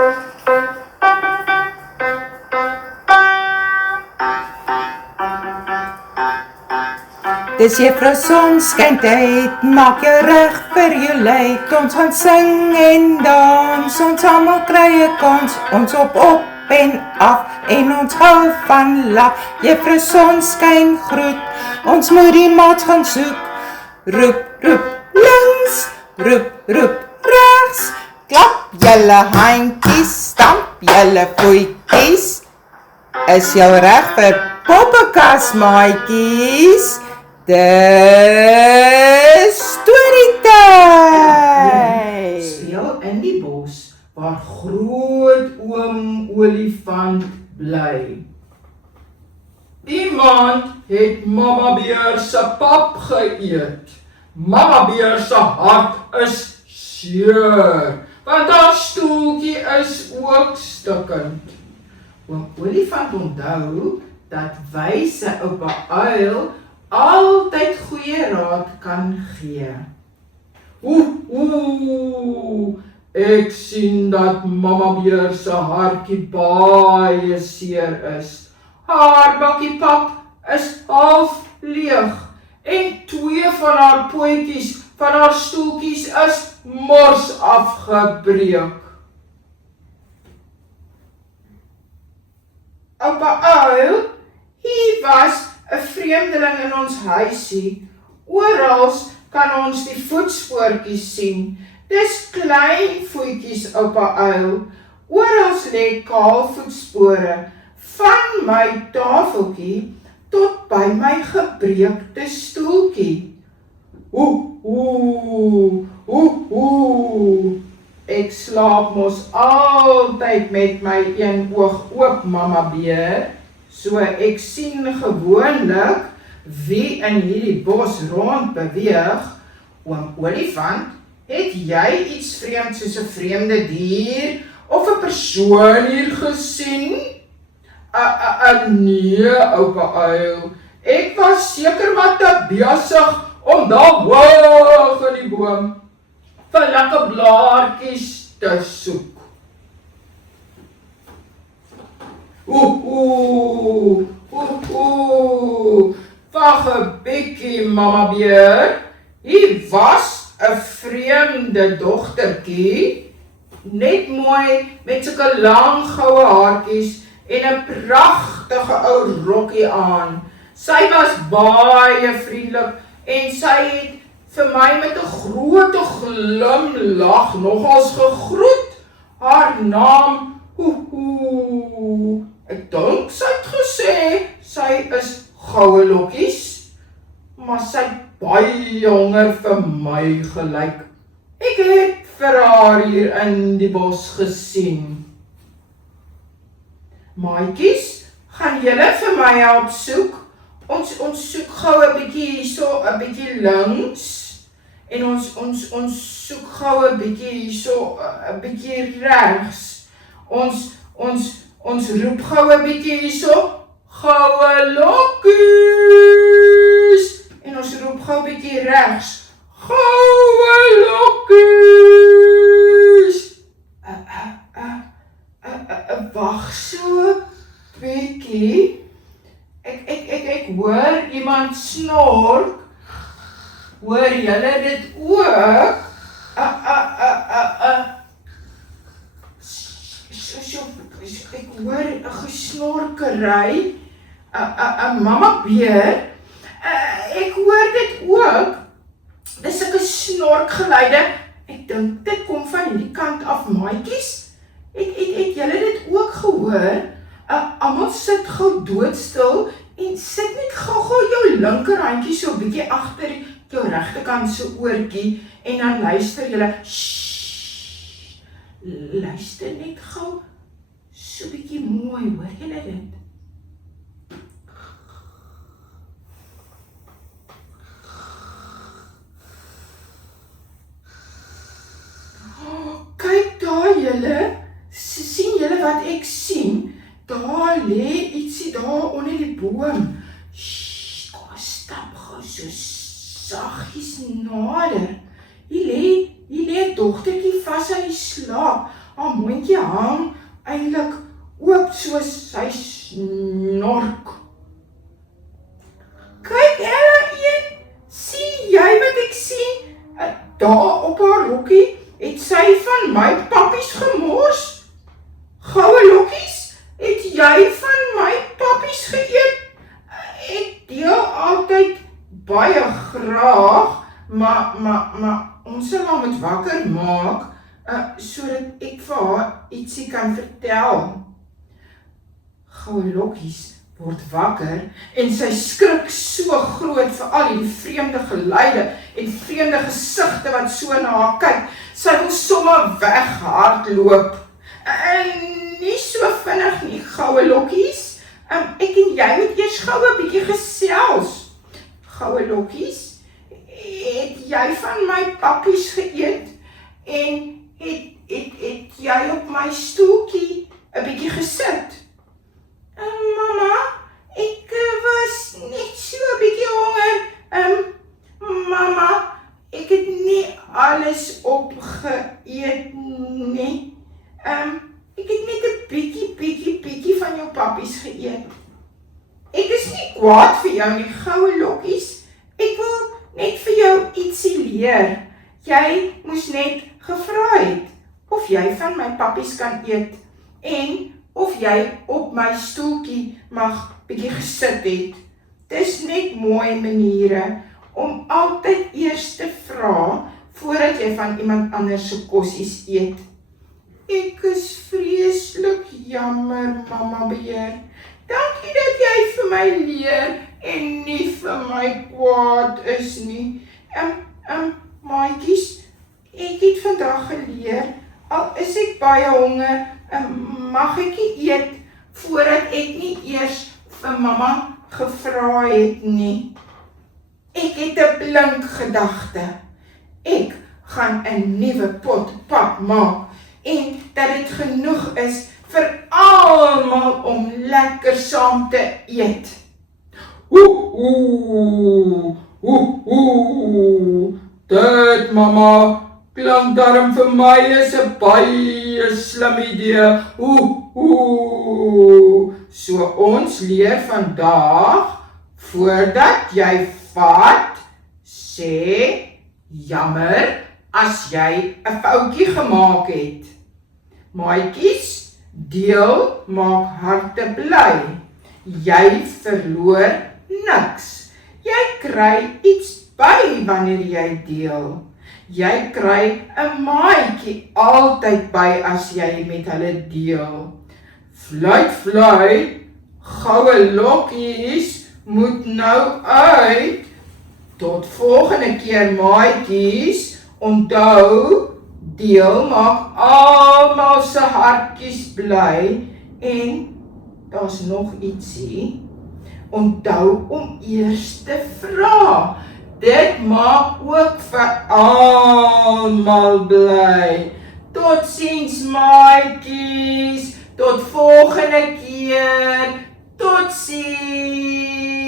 Dis juffrou Sonskyntijd, maak jou reg vir jou leid. Ons gaan sing en dans, ons almal kry 'n kans. Ons op en af en ons hou van lag. Juffrou Sonskyn groet, ons moet die maat gaan soek. Roep, roep, links, roep, roep, regs. Klap julle handjies, stamp julle voetjies. Is jou reg vir poppekas maatjies? Dis storytyd! Speel in die bos waar groot oom olifant bly. Iemand het Mama Beer se pap geëet. Mama Beer se hart is seer, want haar stoeltjie is ook stukkend. Oom olifant onthou dat wyse oupa uil altyd goeie raad kan gee. Ek sien dat Mama Beer se hartjie baie seer is. Haar bakkie pap is half leeg en 2 van haar pootjies van haar stoeltjies is mors afgebreek. Oupa uil, hier was 'n vreemdeling in ons huisie. Orals kan ons die voetspoortjies sien. Dis klein voetjies, oupa uil. Orals lê kaal voetspore van my tafeltjie tot by my gebreekte stoeltjie. Ek slaap mos altyd met my een oog oop, Mama Beer. So ek sien gewoonlik wie in hierdie bos rond beweeg. Oom olifant, het jy iets vreemd soos 'n vreemde dier of 'n persoon hier gesien? Nee, oupa uil. Ek was seker maar te besig om daar hoog in die boom vir lekker blaartjies te soek. Wag 'n bietjie, Mama Beer. Hier was 'n vreemde dogtertjie, net mooi met sulke lang goue haartjies en 'n pragtige ou rokkie aan. Sy was baie vriendelik en sy het vir my met 'n groot glimlag nogals gegroet. Haar naam, ek dink sy het gesê sy is goue lokkies, maar sy het baie jonger vir my gelyk. Ek het vir haar hier in die bos gesien. Maatjies, gaan julle vir my help soek? Ons soek gou 'n bietjie hierso, 'n bietjie links. En ons soek gou 'n bietjie hierso, 'n bietjie regs. Ons roep gou 'n bietjie hierso, goue lokkies. En ons roep gou 'n bietjie regs, goue lokkies. Wag so 'n bietjie. Ek hoor iemand snork. Hoor julle dit ook? Ek hoor 'n gesnorkery. Mama Beer, ek hoor dit ook. Dis sulke snorkgeluide. Ek dink dit kom van hierdie kant af, maatjies. Het julle dit ook gehoor? Almal sit gou doodstil en sit net gou jou linkerhandjie so 'n bietjie agter jou regterkant se oortjie en dan luister julle. Luister net gou so 'n bietjie mooi, hoor julle dit? Kyk daar julle, sien julle wat ek sien? Daar lê ietsie daar onder die boom. Kom stap gou so saggies nader. Hier lê 'n dogtertjie vas aan die slaap. haar mondjie hang eintlik oop soos sy snork. Kyk Ella een, sien jy wat ek sien? Daar op haar rokkie het sy van my pappies gemors. Goue lokkies, het jy van my pappies geëet? Ek deel altyd baie graag, maar ons sal haar moet wakker maak, sodat ek vir haar ietsie kan vertel. Goue lokkies word wakker en sy skrik so groot vir al die vreemde geluide en vreemde gesigte wat so na haar kyk. Sy wil sommer weghardloop. Nie so vinnig nie, goue lokkies. Ek en jy moet eers gou 'n bietjie gesels. Goue lokkies, het jy van my pappies geëet en het jy op my stoeltjie 'n bietjie gesit? Mama, ek was net so 'n bietjie honger. Mama, ek het nie alles opgeëet nie. Ek het net 'n bietjie van jou pappies geëet. Ek is nie kwaad vir jou nie, goue lokkies. Ek wil net vir jou ietsie leer. Jy moes net gevra het of jy van my pappies kan eet en of jy op my stoeltjie mag bietjie gesit het. Dis net mooi maniere om altyd eers te vra voordat jy van iemand anders se kossies eet. Ek is vreeslik jammer, Mama Beer. Dankie dat jy vir my leer en nie vir my kwaad is nie. Maatjies, ek het vandag geleer, al is ek baie honger, mag ek nie eet voordat ek nie eers vir Mama gevra het nie. Ek het 'n blink gedagte. Ek gaan 'n nuwe pot pap maak en dat dit genoeg is vir almal om lekker saam te eet. Dit, Mama, klink darm vir my is 'n baie slim idee. So ons leer vandag, voordat jy vat, sê jammer as jy 'n foutjie gemaak het. Maatjies, deel maak harte bly. Jy verloor niks. Jy kry iets by wanneer jy deel. Jy kry 'n maatjie altyd by as jy met hulle deel. Fluit, fluit, goue lokkies moet nou uit. Tot volgende keer, maatjies. Onthou, deel maak almal se hartjies bly. En daar's nog ietsie. Onthou om eers te vra. Dit maak ook vir almal bly. Totsiens, maatjies. Tot volgende keer. Totsiens.